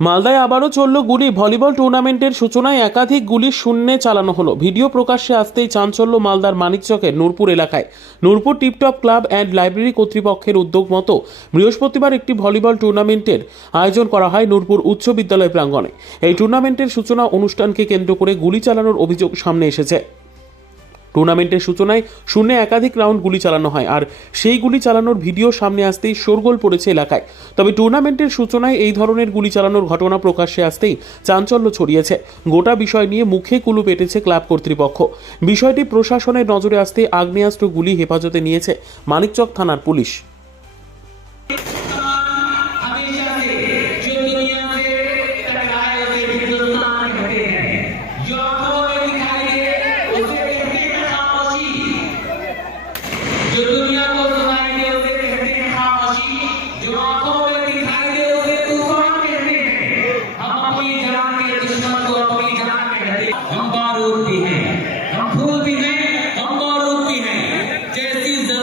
মালদায় আবারও চলল গুলি। ভলিবল টুর্নামেন্টের সূচনায় একাধিক গুলি শূন্যে চালানো হলো। ভিডিও প্রকাশ্যে আসতেই চাঞ্চল্য মালদার মানিকচকের নূরপুর এলাকায়। Nurpur tiptop club and library কর্তৃপক্ষের উদ্যোগ মতো বৃহস্পতিবার একটি ভলিবল টুর্নামেন্টের আয়োজন করা হয় নূরপুর উচ্চ বিদ্যালয় প্রাঙ্গণে। এই টুর্নামেন্টের সূচনা অনুষ্ঠানকে কেন্দ্র করে গুলি চালানোর অভিযোগ সামনে এসেছে। টুর্নামেন্টের সূচনায় শূন্য একাধিক রাউন্ড গুলি চালানো হয়, আর সেই গুলি চালানোর ভিডিও সামনে আসতেই শোরগোল পড়েছে এলাকায়। তবে টুর্নামেন্টের সূচনায় এই ধরনের গুলি চালানোর ঘটনা প্রকাশ্যে আসতেই চাঞ্চল্য ছড়িয়েছে। গোটা বিষয় নিয়ে মুখে কুলু পেটেছে ক্লাব কর্তৃপক্ষ। বিষয়টি প্রশাসনের নজরে আসতে আগ্নেয়াস্ত্র গুলি হেফাজতে নিয়েছে মানিকচক থানার পুলিশ।